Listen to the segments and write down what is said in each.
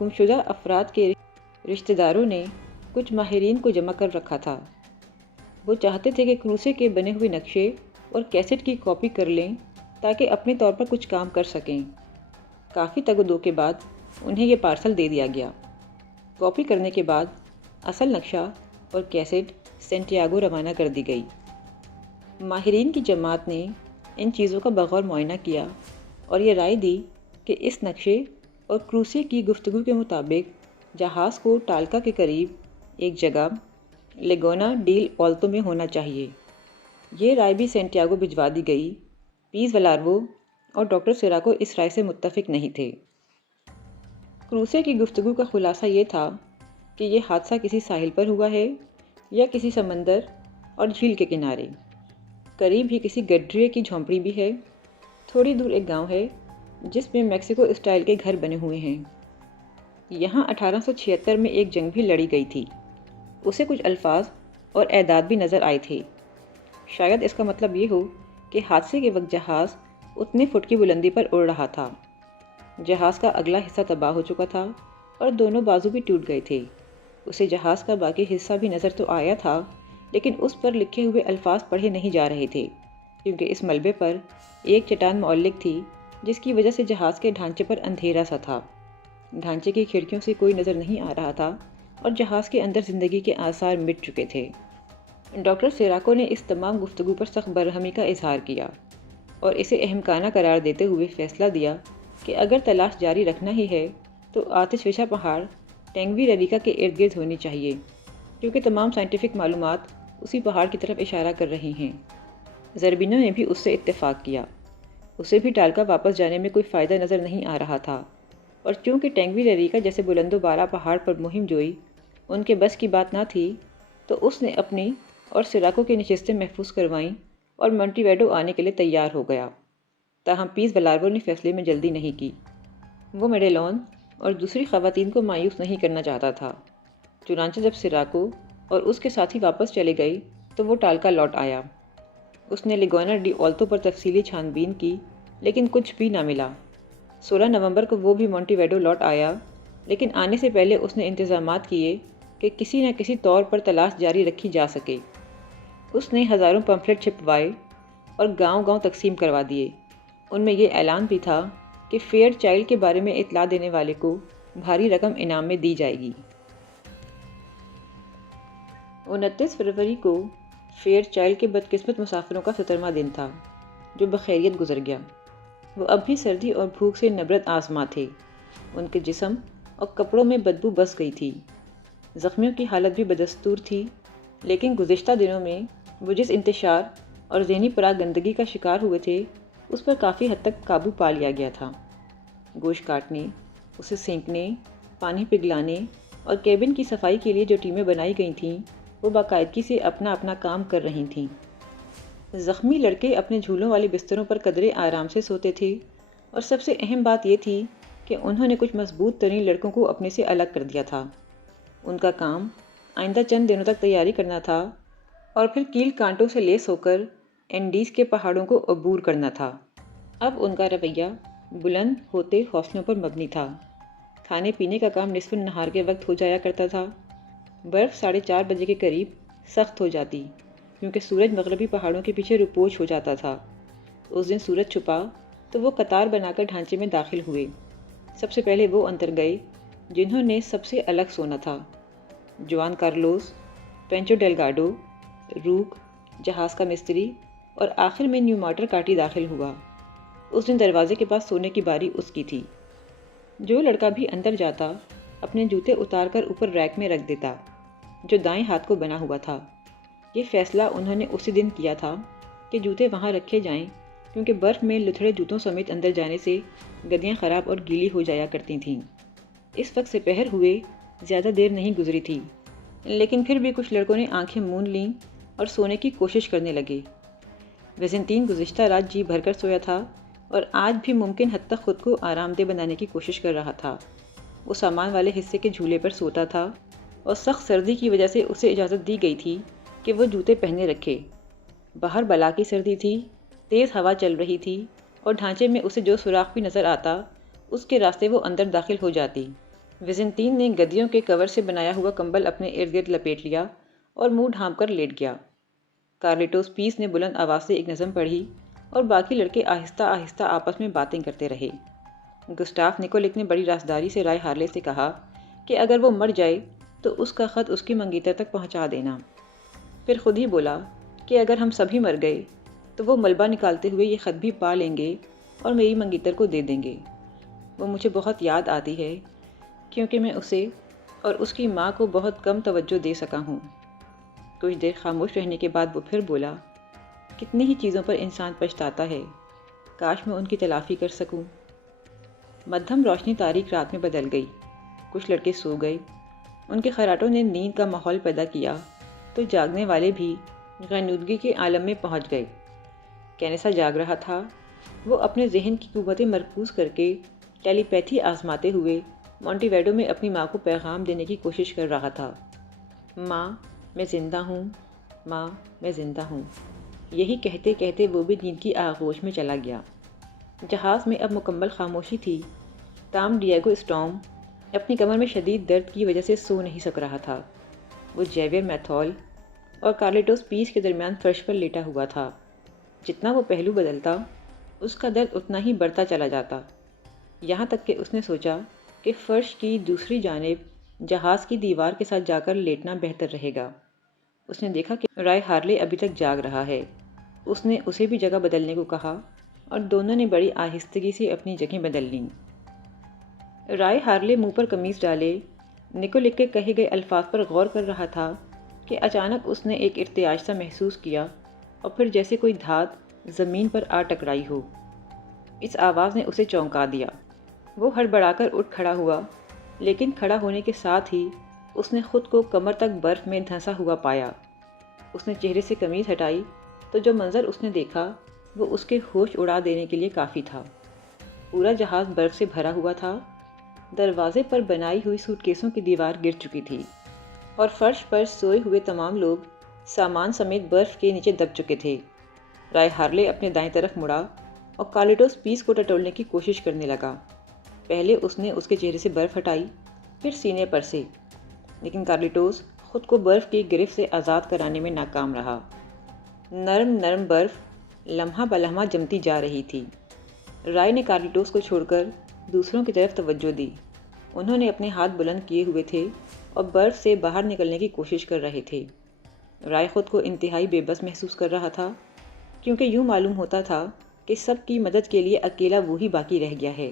گمشدہ افراد کے رشتہ داروں نے کچھ ماہرین کو جمع کر رکھا تھا۔ وہ چاہتے تھے کہ کروسے کے بنے ہوئے نقشے اور کیسٹ کی کاپی کر لیں تاکہ اپنے طور پر کچھ کام کر سکیں۔ کافی تگ و دو کے بعد انہیں یہ پارسل دے دیا گیا۔ کاپی کرنے کے بعد اصل نقشہ اور کیسٹ سینٹیاگو روانہ کر دی گئی۔ ماہرین کی جماعت نے ان چیزوں کا بغور معائنہ کیا اور یہ رائے دی کہ اس نقشے اور کروسے کی گفتگو کے مطابق جہاز کو ٹالکا کے قریب ایک جگہ لیگونا ڈیل آلتو میں ہونا چاہیے۔ یہ رائے بھی سینٹیاگو بھجوا دی گئی۔ پیز ولاروو اور ڈاکٹر سیراکو اس رائے سے متفق نہیں تھے۔ کروسے کی گفتگو کا خلاصہ یہ تھا کہ یہ حادثہ کسی ساحل پر ہوا ہے یا کسی سمندر اور جھیل کے کنارے۔ قریب ہی کسی گڈریے کی جھونپڑی بھی ہے۔ تھوڑی دور ایک گاؤں ہے جس میں میکسیکو اسٹائل کے گھر بنے ہوئے ہیں۔ یہاں 1876 میں ایک جنگ بھی لڑی گئی تھی۔ اسے کچھ الفاظ اور اعداد بھی نظر آئے تھے۔ شاید اس کا مطلب یہ ہو کہ حادثے کے وقت جہاز اتنے فٹ کی بلندی پر اڑ رہا تھا۔ جہاز کا اگلا حصہ تباہ ہو چکا تھا اور دونوں بازو بھی ٹوٹ گئے تھے۔ اسے جہاز کا باقی حصہ بھی نظر تو آیا تھا، لیکن اس پر لکھے ہوئے الفاظ پڑھے نہیں جا رہے تھے کیونکہ اس ملبے پر ایک چٹان معلق تھی جس کی وجہ سے جہاز کے ڈھانچے پر اندھیرا سا تھا۔ ڈھانچے کی کھڑکیوں سے کوئی نظر نہیں آ رہا تھا اور جہاز کے اندر زندگی کے آثار مٹ چکے تھے۔ ڈاکٹر سیراکو نے اس تمام گفتگو پر سخت برہمی کا اظہار کیا اور اسے احمقانہ قرار دیتے ہوئے فیصلہ دیا کہ اگر تلاش جاری رکھنا ہی ہے تو آتش فشاں پہاڑ ٹینگوی ریریکا کے ارد گرد ہونی چاہیے، کیونکہ تمام سائنٹیفک معلومات اسی پہاڑ کی طرف اشارہ کر رہی ہیں۔ زربینو نے بھی اس سے اتفاق کیا۔ اسے بھی ٹالکا واپس جانے میں کوئی فائدہ نظر نہیں آ رہا تھا، اور چونکہ ٹینگوی ریریکا جیسے بلند و بالا پہاڑ پر مہم جوئی ان کے بس کی بات نہ تھی، تو اس نے اپنی اور سیراکو کی نشستیں محفوظ کروائیں اور مونٹی ویڈو آنے کے لیے تیار ہو گیا۔ تاہم پیز ولاروو نے فیصلے میں جلدی نہیں کی۔ وہ میڈیلون اور دوسری خواتین کو مایوس نہیں کرنا چاہتا تھا۔ چنانچہ جب سیراکو اور اس کے ساتھی واپس چلے گئے تو وہ ٹالکا لوٹ آیا۔ اس نے لیگونا ڈی آلتو پر تفصیلی چھان بین کی، لیکن کچھ بھی نہ ملا۔ 16 نومبر کو وہ بھی مونٹی ویڈو لوٹ آیا، لیکن آنے سے پہلے اس نے انتظامات کیے کہ کسی نہ کسی طور پر تلاش جاری رکھی جا سکے۔ اس نے ہزاروں پمفلٹ چھپوائے اور گاؤں گاؤں تقسیم کروا دیے۔ ان میں یہ اعلان بھی تھا کہ فیئر چائلڈ کے بارے میں اطلاع دینے والے کو بھاری رقم انعام میں دی جائے گی۔ 29 فروری کو فیئر چائلڈ کے بدقسمت مسافروں کا 17واں دن تھا جو بخیریت گزر گیا۔ وہ اب بھی سردی اور بھوک سے نبرد آزما تھے۔ ان کے جسم اور کپڑوں میں بدبو بس گئی تھی۔ زخمیوں کی حالت بھی بدستور تھی، لیکن گزشتہ دنوں میں وہ جس انتشار اور ذہنی پراگندگی کا شکار ہوئے تھے اس پر کافی حد تک قابو پا لیا گیا تھا۔ گوشت کاٹنے، اسے سینکنے، پانی پگھلانے اور کیبن کی صفائی کے لیے جو ٹیمیں بنائی گئی تھیں وہ باقاعدگی سے اپنا اپنا کام کر رہی تھیں۔ زخمی لڑکے اپنے جھولوں والے بستروں پر قدرے آرام سے سوتے تھے، اور سب سے اہم بات یہ تھی کہ انہوں نے کچھ مضبوط ترین لڑکوں کو اپنے سے الگ کر دیا تھا۔ ان کا کام آئندہ چند دنوں تک تیاری کرنا تھا اور پھر کیل کانٹوں سے لیس ہو کر اینڈیز کے پہاڑوں کو عبور کرنا تھا۔ اب ان کا رویہ بلند ہوتے حوصلوں پر مبنی تھا۔ کھانے پینے کا کام نصف النہار کے وقت ہو جایا کرتا تھا۔ برف 4:30 بجے کے قریب سخت ہو جاتی کیونکہ سورج مغربی پہاڑوں کے پیچھے روپوش ہو جاتا تھا۔ اس دن سورج چھپا تو وہ قطار بنا کر ڈھانچے میں داخل ہوئے۔ سب سے پہلے وہ اندر گئے جنہوں نے سب سے الگ سونا تھا: جوان کارلوس، پینچو ڈیلگاڈو، روک، جہاز کا مستری، اور آخر میں نیوماٹر کاٹی داخل ہوا۔ اس دن دروازے کے پاس سونے کی باری اس کی تھی۔ جو لڑکا بھی اندر جاتا اپنے جوتے اتار کر اوپر ریک میں رکھ دیتا جو دائیں ہاتھ کو بنا ہوا تھا۔ یہ فیصلہ انہوں نے اسی دن کیا تھا کہ جوتے وہاں رکھے جائیں، کیونکہ برف میں لتھڑے جوتوں سمیت اندر جانے سے گدیاں خراب اور گیلی ہو جایا کرتی تھیں۔ اس وقت سپہر ہوئے زیادہ دیر نہیں گزری تھی، لیکن پھر بھی کچھ لڑکوں نے آنکھیں مون لیں اور سونے کی کوشش کرنے لگے۔ ویزنٹین گزشتہ رات جی بھر کر سویا تھا اور آج بھی ممکن حد تک خود کو آرام دہ بنانے کی کوشش کر رہا تھا۔ وہ سامان والے حصے کے جھولے پر سوتا تھا اور سخت سردی کی وجہ سے اسے اجازت دی گئی تھی کہ وہ جوتے پہنے رکھے۔ باہر بلا کی سردی تھی، تیز ہوا چل رہی تھی اور ڈھانچے میں اسے جو سوراخ بھی نظر آتا اس کے راستے وہ اندر داخل ہو جاتی۔ وزنطین نے گدیوں کے کور سے بنایا ہوا کمبل اپنے ارد گرد لپیٹ لیا اور منہ ڈھانپ کر لیٹ گیا۔ کارلیٹوس پیس نے بلند آواز سے ایک نظم پڑھی اور باقی لڑکے آہستہ آہستہ آپس میں باتیں کرتے رہے۔ گسٹاف نکولک نے بڑی رازداری سے رائے ہارلے سے کہا کہ اگر وہ مر جائے تو اس کا خط اس کی منگیتر تک پہنچا دینا۔ پھر خود ہی بولا کہ اگر ہم سبھی مر گئے تو وہ ملبہ نکالتے ہوئے یہ خط بھی پا لیں گے اور میری منگیتر کو دے دیں گے۔ وہ مجھے بہت یاد آتی ہے کیونکہ میں اسے اور اس کی ماں کو بہت کم توجہ دے سکا ہوں۔ کچھ دیر خاموش رہنے کے بعد وہ پھر بولا، کتنی ہی چیزوں پر انسان پچھتاتا ہے، کاش میں ان کی تلافی کر سکوں۔ مدھم روشنی تاریک رات میں بدل گئی۔ کچھ لڑکے سو گئے، ان کے خراٹوں نے نیند کا ماحول پیدا کیا تو جاگنے والے بھی غنودگی کے عالم میں پہنچ گئے۔ کینیسا جاگ رہا تھا۔ وہ اپنے ذہن کی قوتیں مرکوز کر کے ٹیلی پیتھی آزماتے ہوئے مونٹی ویڈو میں اپنی ماں کو پیغام دینے کی کوشش کر رہا تھا۔ ماں میں زندہ ہوں، ماں میں زندہ ہوں۔ یہی کہتے کہتے وہ بھی نیند کی آغوش میں چلا گیا۔ جہاز میں اب مکمل خاموشی تھی۔ تام ڈیگو اسٹارم اپنی کمر میں شدید درد کی وجہ سے سو نہیں سک رہا تھا۔ وہ جیویر میتھول اور کارلیٹوس پیس کے درمیان فرش پر لیٹا ہوا تھا۔ جتنا وہ پہلو بدلتا اس کا درد اتنا ہی بڑھتا چلا جاتا، یہاں تک کہ اس نے سوچا کہ فرش کی دوسری جانب جہاز کی دیوار کے ساتھ جا کر لیٹنا بہتر رہے گا۔ اس نے دیکھا کہ رائے ہارلے ابھی تک جاگ رہا ہے۔ اس نے اسے بھی جگہ بدلنے کو کہا اور دونوں نے بڑی آہستگی سے اپنی جگہیں بدل لیں۔ رائے ہارلے منہ پر قمیض ڈالے نکولک کے کہے گئے الفاظ پر غور کر رہا تھا کہ اچانک اس نے ایک ارتعاش سا محسوس کیا اور پھر جیسے کوئی دھات زمین پر آ ٹکرائی ہو۔ اس آواز نے اسے چونکا دیا۔ وہ ہڑبڑا کر اٹھ کھڑا ہوا، لیکن کھڑا ہونے کے ساتھ ہی اس نے خود کو کمر تک برف میں دھنسا ہوا پایا۔ اس نے چہرے سے قمیض ہٹائی تو جو منظر اس نے دیکھا وہ اس کے ہوش اڑا دینے کے لیے کافی تھا۔ پورا جہاز برف سے بھرا ہوا تھا۔ دروازے پر بنائی ہوئی سوٹ کیسوں کی دیوار گر چکی تھی اور فرش پر سوئے ہوئے تمام لوگ سامان سمیت برف کے نیچے دب چکے تھے۔ رائے ہارلے اپنے دائیں طرف مڑا اور کارلیٹوس پیس کو ٹٹولنے کی کوشش کرنے لگا۔ پہلے اس نے اس کے چہرے سے برف ہٹائی، پھر سینے پر سے، لیکن کارلیٹوس خود کو برف کی گرفت سے آزاد کرانے میں ناکام رہا۔ نرم نرم برف لمحہ بلمحہ جمتی جا رہی تھی۔ رائے نے کارلیٹوس کو چھوڑ کر دوسروں کی طرف توجہ دی۔ انہوں نے اپنے ہاتھ بلند کیے ہوئے تھے اور برف سے باہر نکلنے کی کوشش کر رہے تھے۔ رائے خود کو انتہائی بے بس محسوس کر رہا تھا، کیونکہ یوں معلوم ہوتا تھا کہ سب کی مدد کے لیے اکیلا وہی باقی رہ گیا ہے۔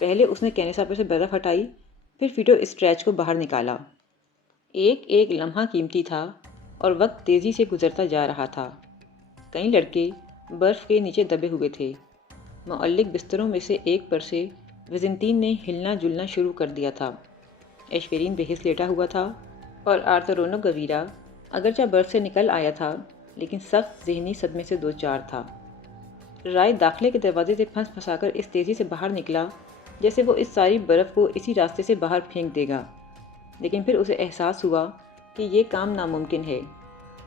پہلے اس نے کینیسا پر سے برف ہٹائی، پھر فیٹو اسٹریچ کو باہر نکالا۔ ایک ایک لمحہ قیمتی تھا اور وقت تیزی سے گزرتا جا رہا تھا۔ کئی لڑکے برف کے نیچے دبے ہوئے تھے۔ معلق بستروں میں سے ایک پر سے وزنطین نے ہلنا جلنا شروع کر دیا تھا۔ ایشفرین بے حس لیٹا ہوا تھا اور آرترونو گویرا اگرچہ برف سے نکل آیا تھا لیکن سخت ذہنی صدمے سے دوچار تھا۔ رائے داخلے کے دروازے سے پھنس پھنسا کر اس تیزی سے باہر نکلا جیسے وہ اس ساری برف کو اسی راستے سے باہر پھینک دے گا، لیکن پھر اسے احساس ہوا کہ یہ کام ناممکن ہے۔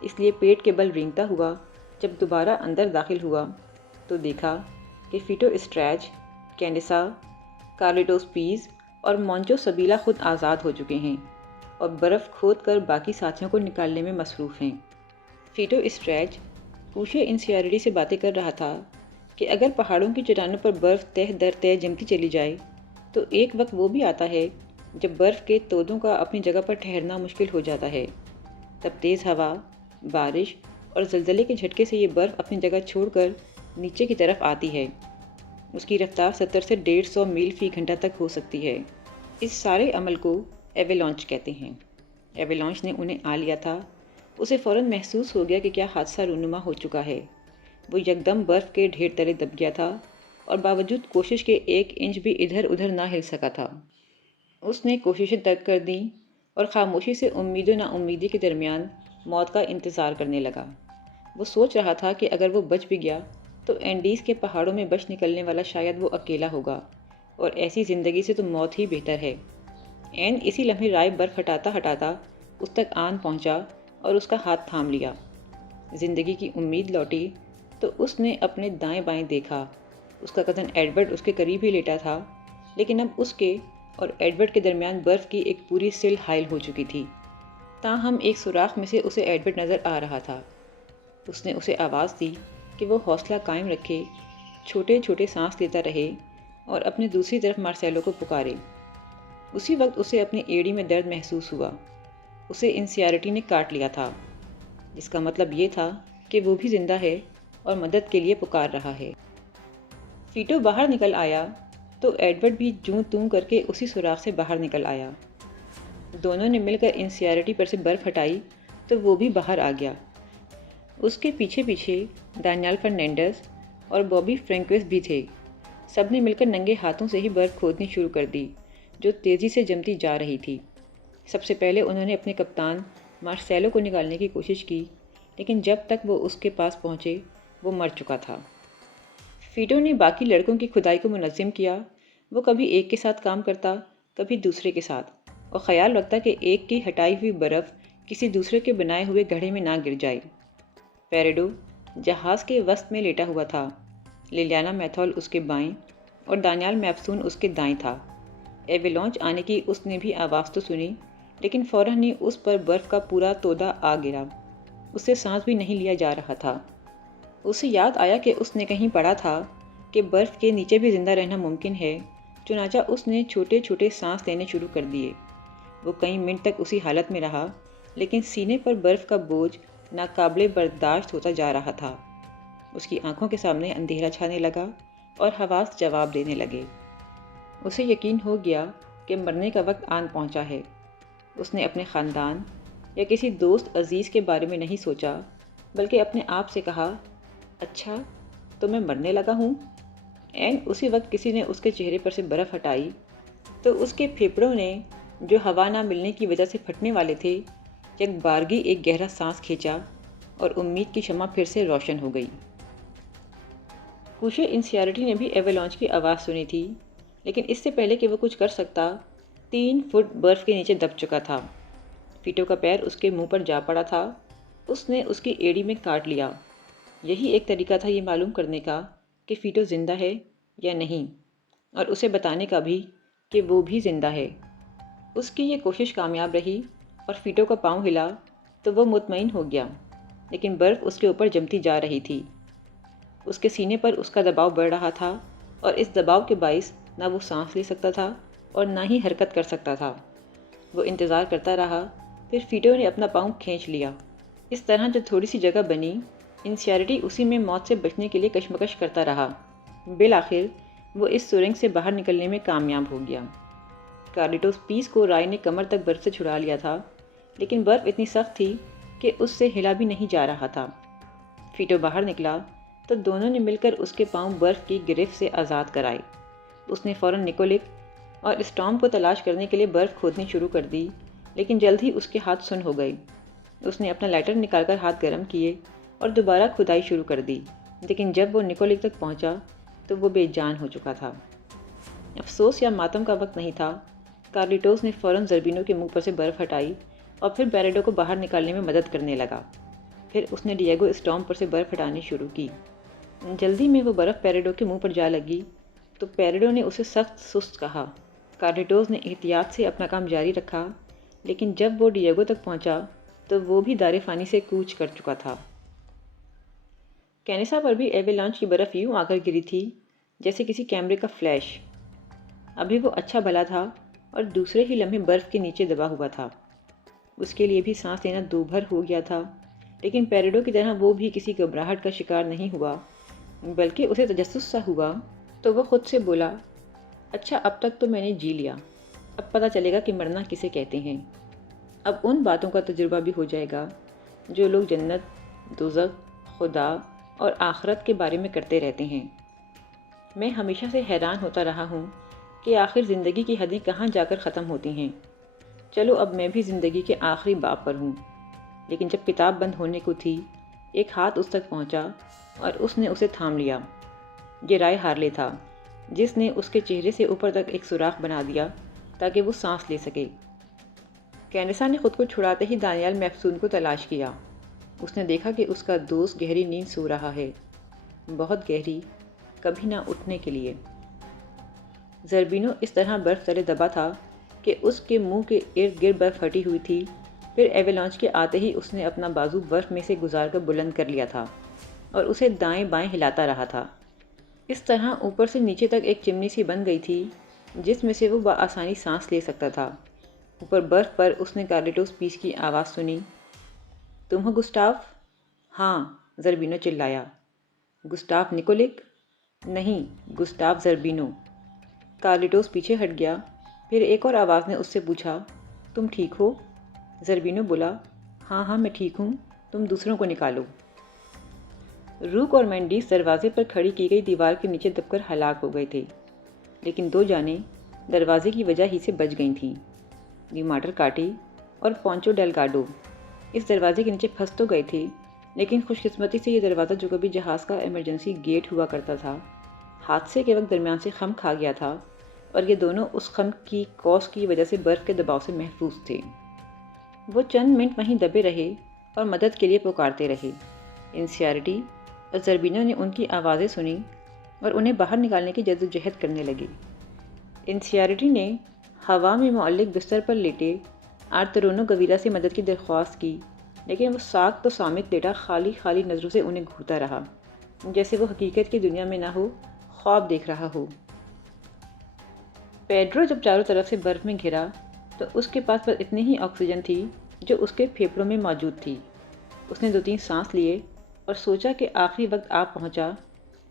اس لیے پیٹ کے بل رینگتا ہوا جب دوبارہ اندر داخل ہوا تو دیکھا کہ فیٹو اسٹریچ، کینیسا، کارلیٹوس پیس اور مونچو سبیلا خود آزاد ہو چکے ہیں اور برف کھود کر باقی ساتھیوں کو نکالنے میں مصروف ہیں۔ فیٹو اسٹریچ پوشے انسیارڈی سے باتیں کر رہا تھا کہ اگر پہاڑوں کی چٹانوں پر برف تہ در تہ جمتی چلی جائے تو ایک وقت وہ بھی آتا ہے جب برف کے تودوں کا اپنی جگہ پر ٹھہرنا مشکل ہو جاتا ہے۔ تب تیز ہوا، بارش اور زلزلے کے جھٹکے سے یہ برف اپنی جگہ چھوڑ کر نیچے کی طرف آتی ہے۔ اس کی رفتار 70 سے 150 میل فی گھنٹہ تک ہو سکتی ہے۔ اس سارے عمل کو ایوالانچ کہتے ہیں۔ ایوالانچ نے انہیں آ لیا تھا۔ اسے فوراً محسوس ہو گیا کہ کیا حادثہ رونما ہو چکا ہے۔ وہ یکدم برف کے ڈھیر تلے دب گیا تھا اور باوجود کوشش کے 1 انچ بھی ادھر ادھر نہ ہل سکا تھا۔ اس نے کوششیں ترک کر دیں اور خاموشی سے امید و نا امیدی کے درمیان موت کا انتظار کرنے لگا۔ وہ سوچ رہا تھا کہ اگر وہ بچ بھی گیا تو اینڈیز کے پہاڑوں میں بچ نکلنے والا شاید وہ اکیلا ہوگا، اور ایسی زندگی سے تو موت ہی بہتر ہے۔ عین اسی لمحے رائے برف ہٹاتا ہٹاتا اس تک آن پہنچا اور اس کا ہاتھ تھام لیا۔ زندگی کی امید لوٹی تو اس نے اپنے دائیں بائیں دیکھا۔ اس کا کزن ایڈورڈ اس کے قریب ہی لیٹا تھا، لیکن اب اس کے اور ایڈورڈ کے درمیان برف کی ایک پوری سل حائل ہو چکی تھی۔ تاہم ایک سوراخ میں سے اسے ایڈورڈ نظر آ رہا تھا۔ اس نے اسے آواز دی کہ وہ حوصلہ قائم رکھے، چھوٹے چھوٹے سانس لیتا رہے اور اپنی دوسری طرف مارسیلو کو پکارے۔ اسی وقت اسے اپنی ایڑی میں درد محسوس ہوا۔ اسے انسیارٹی نے کاٹ لیا تھا، جس کا مطلب یہ تھا کہ وہ بھی زندہ ہے اور مدد کے لیے پکار رہا ہے۔ فیٹو باہر نکل آیا تو ایڈورڈ بھی جوں توں کر کے اسی سوراخ سے باہر نکل آیا۔ دونوں نے مل کر انسیارٹی پر سے برف ہٹائی تو وہ بھی باہر آ گیا۔ اس کے پیچھے پیچھے دانیال فرنینڈز اور بابی فرینکویس بھی تھے۔ سب نے مل کر ننگے ہاتھوں سے ہی برف کھودنی شروع کر دی جو تیزی سے جمتی جا رہی تھی۔ سب سے پہلے انہوں نے اپنے کپتان مارسیلو کو نکالنے کی کوشش کی، لیکن جب تک وہ اس کے پاس پہنچے وہ مر چکا تھا۔ فیٹو نے باقی لڑکوں کی کھدائی کو منظم کیا۔ وہ کبھی ایک کے ساتھ کام کرتا، کبھی دوسرے کے ساتھ، اور خیال رکھتا کہ ایک کی ہٹائی ہوئی برف کسی دوسرے کے بنائے ہوئے گڑھے میں نہ گر جائے۔ پیریڈو جہاز کے وسط میں لیٹا ہوا تھا، لیلیانا میتھول اس کے بائیں اور دانیال میپسون اس کے دائیں تھا۔ ایویلانچ آنے کی اس نے بھی آواز تو سنی، لیکن فوراً ہی اس پر برف کا پورا تودہ آ گرا۔ اسے سانس بھی نہیں لیا جا رہا تھا۔ اسے یاد آیا کہ اس نے کہیں پڑھا تھا کہ برف کے نیچے بھی زندہ رہنا ممکن ہے، چنانچہ اس نے چھوٹے چھوٹے سانس لینے شروع کر دیے۔ وہ کئی منٹ تک اسی حالت میں رہا، لیکن سینے پر برف کا بوجھ ناقابل برداشت ہوتا جا رہا تھا۔ اس کی آنکھوں کے سامنے اندھیرا چھانے لگا اور حواس جواب دینے لگے۔ اسے یقین ہو گیا کہ مرنے کا وقت آن پہنچا ہے۔ اس نے اپنے خاندان یا کسی دوست عزیز کے بارے میں نہیں سوچا، بلکہ اپنے آپ سے کہا، اچھا تو میں مرنے لگا ہوں۔ عین اسی وقت کسی نے اس کے چہرے پر سے برف ہٹائی تو اس کے پھیپھڑوں نے، جو ہوا نہ ملنے کی وجہ سے پھٹنے والے تھے، یک بارگی ایک گہرا سانس کھینچا اور امید کی شمع پھر سے روشن ہو گئی۔ کوشے انسیارٹی نے بھی ایویلانچ کی آواز سنی تھی، لیکن اس سے پہلے کہ وہ کچھ کر سکتا 3 فٹ برف کے نیچے دب چکا تھا۔ فیٹو کا پیر اس کے منہ پر جا پڑا تھا۔ اس نے اس کی ایڑی میں کاٹ لیا۔ یہی ایک طریقہ تھا یہ معلوم کرنے کا کہ فیٹو زندہ ہے یا نہیں، اور اسے بتانے کا بھی کہ وہ بھی زندہ ہے۔ اس کی یہ کوشش کامیاب رہی اور فیٹو کا پاؤں ہلا تو وہ مطمئن ہو گیا، لیکن برف اس کے اوپر جمتی جا رہی تھی۔ اس کے سینے پر اس کا دباؤ بڑھ رہا تھا اور اس دباؤ کے باعث نہ وہ سانس لے سکتا تھا اور نہ ہی حرکت کر سکتا تھا۔ وہ انتظار کرتا رہا، پھر فیٹو نے اپنا پاؤں کھینچ لیا۔ اس طرح جو تھوڑی سی جگہ بنی، انسیارٹی اسی میں موت سے بچنے کے لیے کشمکش کرتا رہا۔ بالآخر وہ اس سرنگ سے باہر نکلنے میں کامیاب ہو گیا۔ کارلیٹوس پیس کو رائے نے کمر تک برف سے چھڑا لیا تھا، لیکن برف اتنی سخت تھی کہ اس سے ہلا بھی نہیں جا رہا تھا۔ فیٹو باہر نکلا تو دونوں نے مل کر اس کے پاؤں برف کی گرفت سے آزاد کرائے۔ اس نے فوراً نکولک اور اسٹارم کو تلاش کرنے کے لیے برف کھودنی شروع کر دی، لیکن جلد ہی اس کے ہاتھ سن ہو گئے۔ اس نے اپنا لائٹر نکال کر ہاتھ گرم کیے اور دوبارہ کھدائی شروع کر دی، لیکن جب وہ نکولک تک پہنچا تو وہ بے جان ہو چکا تھا۔ افسوس یا ماتم کا وقت نہیں تھا۔ کارلیٹوس نے فوراً زربینو کے منہ پر سے برف ہٹائی اور پھر پیریڈو کو باہر نکالنے میں مدد کرنے لگا۔ پھر اس نے ڈیگو اسٹارم پر سے برف ہٹانی شروع کی۔ جلدی میں وہ برف پیریڈو کے منہ پر جا لگی تو پیریڈو نے اسے سخت سست کہا۔ کارلیٹوس نے احتیاط سے اپنا کام جاری رکھا، لیکن جب وہ ڈیگو تک پہنچا تو وہ بھی دار فانی سے کوچ کر چکا تھا۔ کینیسا پر بھی ایویلانچ کی برف یوں آ کر گری تھی جیسے کسی کیمرے کا فلیش۔ ابھی وہ اچھا بھلا تھا اور دوسرے ہی لمحے برف کے نیچے دبا ہوا تھا۔ اس کے لیے بھی سانس لینا دوبھر ہو گیا تھا، لیکن پیریڈو کی طرح وہ بھی کسی گھبراہٹ کا شکار نہیں ہوا، بلکہ اسے تجسس سا ہوا تو وہ خود سے بولا، اچھا اب تک تو میں نے جی لیا، اب پتہ چلے گا کہ مرنا کسے کہتے ہیں۔ اب ان باتوں کا تجربہ بھی ہو جائے گا جو لوگ جنت، دوزخ، خدا اور آخرت کے بارے میں کرتے رہتے ہیں۔ میں ہمیشہ سے حیران ہوتا رہا ہوں کہ آخر زندگی کی حدیں کہاں جا کر ختم ہوتی ہیں۔ چلو اب میں بھی زندگی کے آخری باب پر ہوں، لیکن جب کتاب بند ہونے کو تھی، ایک ہاتھ اس تک پہنچا اور اس نے اسے تھام لیا۔ یہ رائے ہارلے تھا، جس نے اس کے چہرے سے اوپر تک ایک سوراخ بنا دیا تاکہ وہ سانس لے سکے۔ کینیسا نے خود کو چھڑاتے ہی دانیال میپسون کو تلاش کیا۔ اس نے دیکھا کہ اس کا دوست گہری نیند سو رہا ہے، بہت گہری، کبھی نہ اٹھنے کے لیے۔ زربینو اس طرح برف تلے دبا تھا کہ اس کے منہ کے ارد گرد برف پھٹی ہوئی تھی۔ پھر ایوالانچ کے آتے ہی اس نے اپنا بازو برف میں سے گزار کر بلند کر لیا تھا اور اسے دائیں بائیں ہلاتا رہا تھا۔ اس طرح اوپر سے نیچے تک ایک چمنی سی بن گئی تھی جس میں سے وہ بآسانی سانس لے سکتا تھا۔ اوپر برف پر اس نے کارلیٹوس پیس کی آواز سنی۔ تم ہو گسٹاف؟ ہاں، زربینو چلایا۔ گسٹاف نکولک؟ نہیں، گسٹاف زربینو۔ کارلیٹوس پیچھے ہٹ گیا۔ پھر ایک اور آواز نے اس سے پوچھا، تم ٹھیک ہو؟ زربینو بولا، ہاں ہاں میں ٹھیک ہوں، تم دوسروں کو نکالو۔ روک اور مینڈیس دروازے پر کھڑی کی گئی دیوار کے نیچے دب کر ہلاک ہو گئے تھے، لیکن دو جانیں دروازے کی وجہ ہی سے بچ گئی تھیں۔ ڈیماٹر کاٹی اور پونچو ڈیلگاڈو اس دروازے کے نیچے پھنس تو گئے تھے، لیکن خوش قسمتی سے یہ دروازہ جو کبھی جہاز کا ایمرجنسی گیٹ ہوا کرتا تھا، حادثے کے وقت درمیان سے خم کھا گیا تھا اور یہ دونوں اس خم کی کوس کی وجہ سے برف کے دباؤ سے محفوظ تھے۔ وہ چند منٹ وہیں دبے رہے اور مدد کے لیے پکارتے رہے۔ انسیارٹی اور زربینو نے ان کی آوازیں سنی اور انہیں باہر نکالنے کی جدوجہد کرنے لگے۔ انسیارٹی نے ہوا میں معلق بستر پر لیٹے آرترونو گویرا سے مدد کی درخواست کی، لیکن وہ ساکت تو سامت لیٹا خالی خالی نظروں سے انہیں گھورتا رہا، جیسے وہ حقیقت کی دنیا میں نہ ہو، خواب دیکھ رہا ہو۔ پیڈرو جب چاروں طرف سے برف میں گھرا تو اس کے پاس بس اتنی ہی آکسیجن تھی جو اس کے پھیپھڑوں میں موجود تھی۔ اس نے 2-3 سانس لیے اور سوچا کہ آخری وقت آ پہنچا،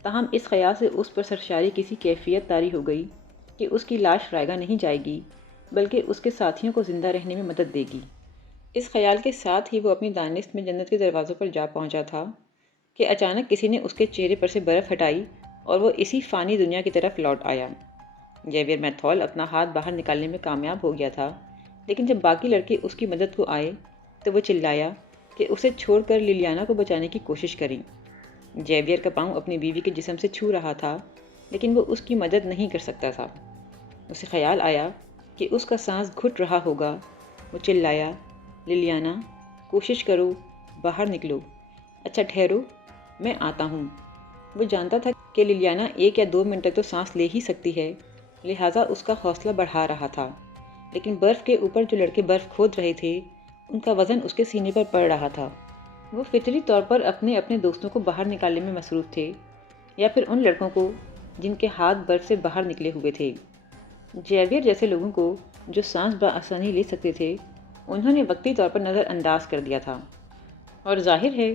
تاہم اس خیال سے اس پر سرشاری کسی کیفیت طاری ہو گئی کہ اس کی لاش رائگاں نہیں جائے گی بلکہ اس کے ساتھیوں کو زندہ رہنے میں مدد دے گی۔ اس خیال کے ساتھ ہی وہ اپنی دانست میں جنت کے دروازوں پر جا پہنچا تھا کہ اچانک کسی نے اس کے چہرے پر سے برف ہٹائی اور وہ اسی فانی دنیا کی طرف لوٹ آیا۔ جیویر میتھول اپنا ہاتھ باہر نکالنے میں کامیاب ہو گیا تھا، لیکن جب باقی لڑکے اس کی مدد کو آئے تو وہ چلایا کہ اسے چھوڑ کر لیلیانا کو بچانے کی کوشش کریں۔ جیویر کا پاؤں اپنی بیوی کے جسم سے چھو رہا تھا، لیکن وہ اس کی مدد نہیں کر سکتا تھا۔ اسے خیال آیا کہ اس کا سانس گھٹ رہا ہوگا۔ وہ چلایا، لیلیانا، کوشش کرو، باہر نکلو۔ اچھا ٹھہرو، میں آتا ہوں۔ وہ جانتا تھا کہ لیلیانا 1 یا 2 منٹ تک تو سانس لے ہی سکتی ہے، لہٰذا اس کا حوصلہ بڑھا رہا تھا، لیکن برف کے اوپر جو لڑکے برف کھود رہے تھے ان کا وزن اس کے سینے پر پڑ رہا تھا۔ وہ فطری طور پر اپنے اپنے دوستوں کو باہر نکالنے میں مصروف تھے، یا پھر ان لڑکوں کو جن کے ہاتھ برف سے باہر نکلے ہوئے تھے۔ جیویر جیسے لوگوں کو جو سانس بآسانی لے سکتے تھے انہوں نے وقتی طور پر نظر انداز کر دیا تھا، اور ظاہر ہے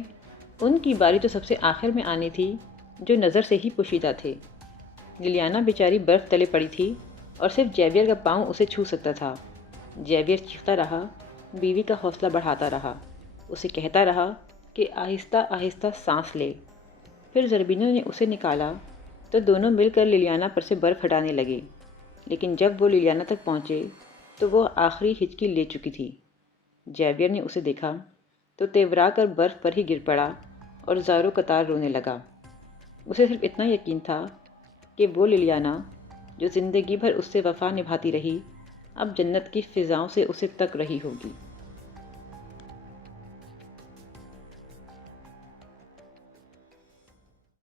ان کی باری تو سب سے آخر میں آنی تھی جو نظر سے ہی پوشیدہ تھے۔ لیلیانا بیچاری برف تلے پڑی تھی اور صرف جیویر کا پاؤں اسے چھو سکتا تھا۔ جیویر چیختا رہا، بیوی کا حوصلہ بڑھاتا رہا، اسے کہتا رہا کہ آہستہ آہستہ سانس لے۔ پھر زربینو نے اسے نکالا تو دونوں مل کر لیلیانا پر سے برف ہٹانے لگے، لیکن جب وہ لیلیانا تک پہنچے تو وہ آخری ہچکی لے چکی تھی۔ جیویر نے اسے دیکھا تو تیورا کر برف پر ہی گر پڑا اور زاروں قطار رونے لگا۔ اسے صرف اتنا یقین تھا کہ وہ لیلیانا جو زندگی بھر اس سے وفا نبھاتی رہی اب جنت کی فضاؤں سے اسے تک رہی ہوگی۔